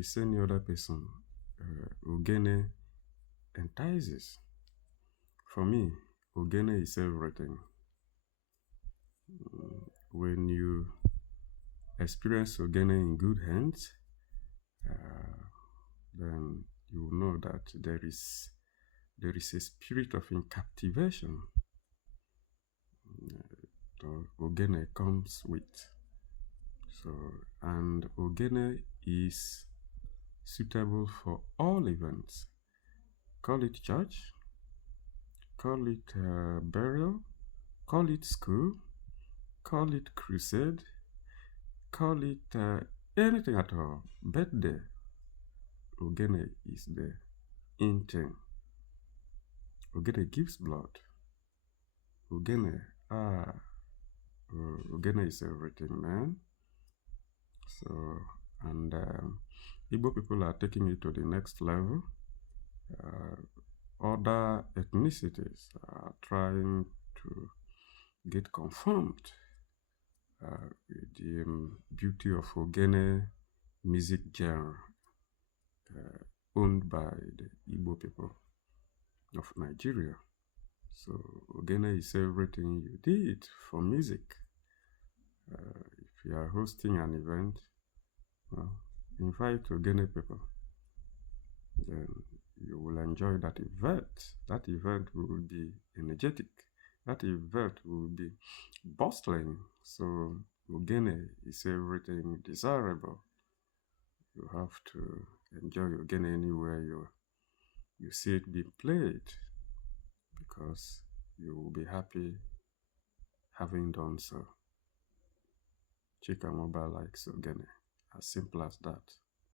is any other person, Ogene entices. For me, Ogene is everything. When you experience Ogene in good hands, then you will know that there is a spirit of captivation Ogene comes with. So, and Ogene is suitable for all events. Call it church, call it burial, call it school, call it crusade, call it anything at all. Birthday, Ogene is the in thing. Ogene gives blood. Ogene, Ogene is everything, man. So, and Igbo people are taking it to the next level. Other ethnicities are trying to get conformed with the beauty of Ogene music genre owned by the Igbo people of Nigeria. So Ogene is everything you did for music. If you are hosting an event, well, invite Ogene people. Then you will enjoy that event. That event will be energetic. That event will be bustling. So Ogene is everything desirable. You have to enjoy Ogene anywhere you see it being played, because you will be happy having done so. Chika Mobile likes Ogene. As simple as that.